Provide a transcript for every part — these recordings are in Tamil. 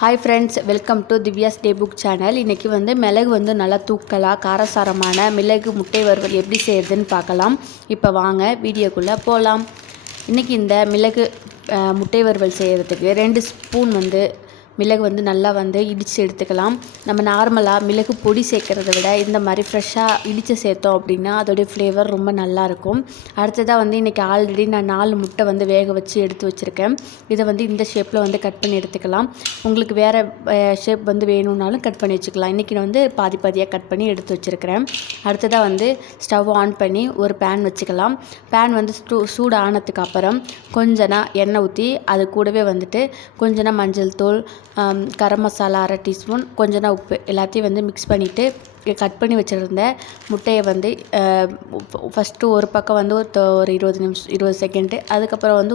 Hi friends, welcome to Divya's day book channel. இன்றைக்கி மிளகு நல்லா தூக்கலாக காரசாரமான மிளகு முட்டை வறுவல் எப்படி செய்கிறதுன்னு பார்க்கலாம். இப்போ வாங்க வீடியோக்குள்ளே போகலாம். இன்றைக்கி இந்த மிளகு முட்டை வறுவல் செய்கிறதுக்கு 2 ஸ்பூன் மிளகு நல்லா இடித்து எடுத்துக்கலாம். நம்ம நார்மலாக மிளகு பொடி சேர்க்குறத விட இந்த மாதிரி ஃப்ரெஷ்ஷாக இடித்து சேர்த்தோம் அப்படின்னா அதோடைய ஃப்ளேவர் ரொம்ப நல்லாயிருக்கும். அடுத்ததாக இன்றைக்கி ஆல்ரெடி நான் 4 முட்டை வேக வச்சு எடுத்து வச்சுருக்கேன். இதை இந்த ஷேப்பில் கட் பண்ணி எடுத்துக்கலாம். உங்களுக்கு வேறு ஷேப் வேணும்னாலும் கட் பண்ணி வச்சுக்கலாம். இன்றைக்கி பாதி பாதியாக கட் பண்ணி எடுத்து வச்சுருக்கிறேன். அடுத்ததாக ஸ்டவ் ஆன் பண்ணி ஒரு பேன் வச்சுக்கலாம். பேன் சூடு ஆனதுக்கு அப்புறம் கொஞ்சம் எண்ணெய் ஊற்றி அது கூடவே கொஞ்சம் மஞ்சள் தூள், கரம் மசாலா 1/2 டீஸ்பூன், கொஞ்சம் உப்பு எல்லாத்தையும் மிக்ஸ் பண்ணிவிட்டு கட் பண்ணி வச்சுருந்த முட்டையை ஃபஸ்ட்டு ஒரு பக்கம் ஒரு 20 செகண்டு, அதுக்கப்புறம்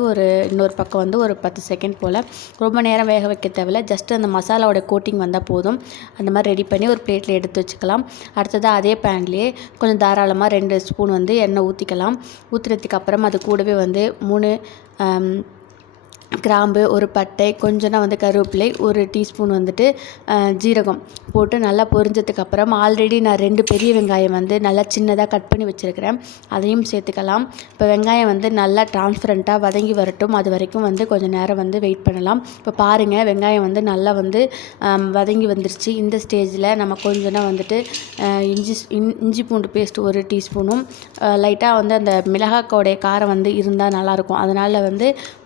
இன்னொரு பக்கம் ஒரு 10 செகண்ட் போல். ரொம்ப நேரம் வேக வைக்க தேவையில்ல. ஜஸ்ட்டு அந்த மசாலாவோட கோட்டிங் வந்தால் போதும். அந்த மாதிரி ரெடி பண்ணி ஒரு பிளேட்டில் எடுத்து வச்சுக்கலாம். அடுத்ததாக அதே பேன்லேயே கொஞ்சம் தாராளமாக 2 ஸ்பூன் எண்ணெய் ஊற்றிக்கலாம். ஊற்றுனதுக்கு அப்புறம் அது கூடவே 3 கிராம்பு, ஒரு பட்டை, கொஞ்சம் கருவேப்பிலை, 1 டீஸ்பூன் ஜீரகம் போட்டு நல்லா பொரிஞ்சதுக்கப்புறம் ஆல்ரெடி நான் 2 பெரிய வெங்காயம் நல்லா சின்னதாக கட் பண்ணி வச்சுருக்கிறேன். அதையும் சேர்த்துக்கலாம். இப்போ வெங்காயம் நல்லா டிரான்ஸ்பரண்ட்டாக வதங்கி வரட்டும். அது வரைக்கும் கொஞ்சம் நேரம் வெயிட் பண்ணலாம். இப்போ பாருங்கள், வெங்காயம் நல்லா வதங்கி வந்துருச்சு. இந்த ஸ்டேஜில் நம்ம கொஞ்சம் இஞ்சி பூண்டு பேஸ்ட் 1 டீஸ்பூனும், லைட்டாக அந்த மிளகாய்க்கோடைய காரம் இருந்தால் நல்லாயிருக்கும். அதனால்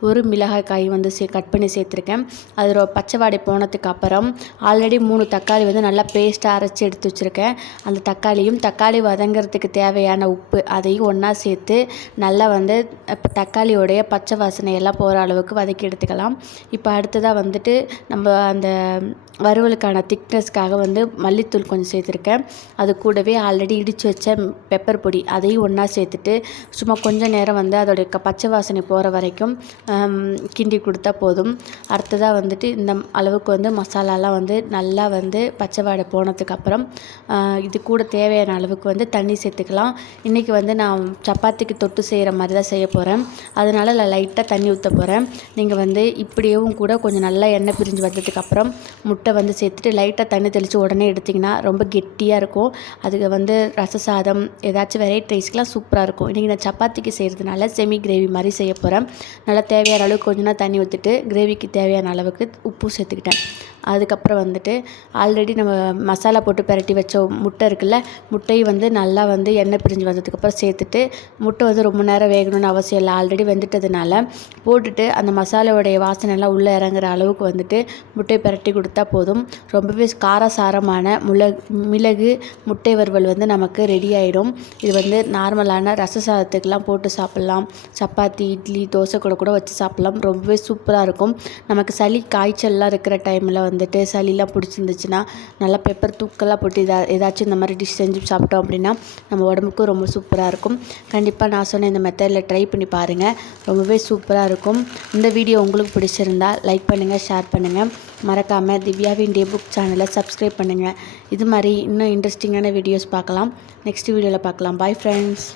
1 மிளகாய் கட் பண்ணி சேர்த்துருக்கேன். அது பச்சை வாடை போனதுக்கு அப்புறம் ஆல்ரெடி 3 தக்காளி நல்லா பேஸ்ட்டாக அரைச்சி எடுத்து வச்சுருக்கேன். அந்த தக்காளி வதங்கிறதுக்கு தேவையான உப்பு அதையும் ஒன்றா சேர்த்து நல்லா இப்போ தக்காளியோடைய பச்சை வாசனை எல்லாம் போகிற அளவுக்கு வதக்கி எடுத்துக்கலாம். இப்போ அடுத்ததாக நம்ம அந்த வறுவலுக்கான திக்னஸ்க்காக மல்லித்தூள் கொஞ்சம் சேர்த்துருக்கேன். அது கூடவே ஆல்ரெடி இடித்து வச்ச பெப்பர் பொடி அதையும் ஒன்றா சேர்த்துட்டு சும்மா கொஞ்சம் நேரம் அதோடைய பச்சை வாசனை போகிற வரைக்கும் கிண்டி கொடுத்தா போதும். அடுத்ததாக இந்த அளவுக்கு மசாலாலாம் நல்லா பச்சை வாடை போனதுக்கப்புறம் இது கூட தேவையான அளவுக்கு தண்ணி சேர்த்துக்கலாம். இன்றைக்கி நான் சப்பாத்திக்கு தொட்டு செய்கிற மாதிரி தான் செய்ய போகிறேன். அதனால் நான் லைட்டாக தண்ணி ஊற்ற போகிறேன். நீங்கள் இப்படியும் கூட கொஞ்சம் நல்லா எண்ணெய் பிரிஞ்சு வந்ததுக்கப்புறம் முட்டை சேர்த்துட்டு லைட்டாக தண்ணி தெளித்து உடனே எடுத்திங்கன்னா ரொம்ப கெட்டியாக இருக்கும். அதுக்கு ரச சாதம் ஏதாச்சும் வெரைட்டி ரைஸ்க்கெலாம் சூப்பராக இருக்கும். இன்றைக்கி நான் சப்பாத்திக்கு செய்கிறதுனால செமி கிரேவி மாதிரி செய்ய போகிறேம். நல்லா தேவையான அளவுக்கு கொஞ்சம் தண்ணி ஊற்றிட்டு கிரேவிக்கு தேவையான அளவுக்கு உப்பு சேர்த்துக்கிட்டேன். அதுக்கப்புறம் ஆல்ரெடி நம்ம மசாலா போட்டு பிரட்டி வச்ச முட்டை இருக்குல்ல, முட்டையும் நல்லா எண்ணெய் பிரிஞ்சு வந்ததுக்கப்புறம் சேர்த்துட்டு முட்டை ரொம்ப நேரம் வேகணும்னு அவசியம் இல்லை. ஆல்ரெடி வெந்துட்டதுனால போட்டுட்டு அந்த மசாலாவுடைய வாசனை எல்லாம் உள்ளே இறங்குற அளவுக்கு முட்டையை பிரட்டி கொடுத்தா போதும். ரொம்பவே காரசாரமான மிளகு முட்டை வறுவல் நமக்கு ரெடி ஆகிடும். இது நார்மலான ரச சாதத்துக்கெலாம் போட்டு சாப்பிட்லாம். சப்பாத்தி, இட்லி, தோசை கூட வச்சு சாப்பிட்லாம். ரொம்பவே சூப்பராக இருக்கும். நமக்கு சளி காய்ச்சல்லாம் இருக்கிற டைமில் சளிலாம் பிடிச்சிருந்துச்சுன்னா நல்லா பெப்பர் தூக்கெல்லாம் போட்டு ஏதாச்சும் இந்த மாதிரி டிஷ் செஞ்சு சாப்பிட்டோம் அப்படின்னா நம்ம உடம்புக்கும் ரொம்ப சூப்பராக இருக்கும். கண்டிப்பாக நான் சொன்ன இந்த மெத்தடில் ட்ரை பண்ணி பாருங்கள். ரொம்பவே சூப்பராக இருக்கும். இந்த வீடியோ உங்களுக்கு பிடிச்சிருந்தால் லைக் பண்ணுங்கள், ஷேர் பண்ணுங்கள். மறக்காமல் திவ்யாவின் டே புக் சேனலை சப்ஸ்கிரைப் பண்ணுங்கள். இது மாதிரி இன்னும் இன்ட்ரெஸ்டிங்கான வீடியோஸ் பார்க்கலாம். நெக்ஸ்ட் வீடியோவில் பார்க்கலாம். Bye friends.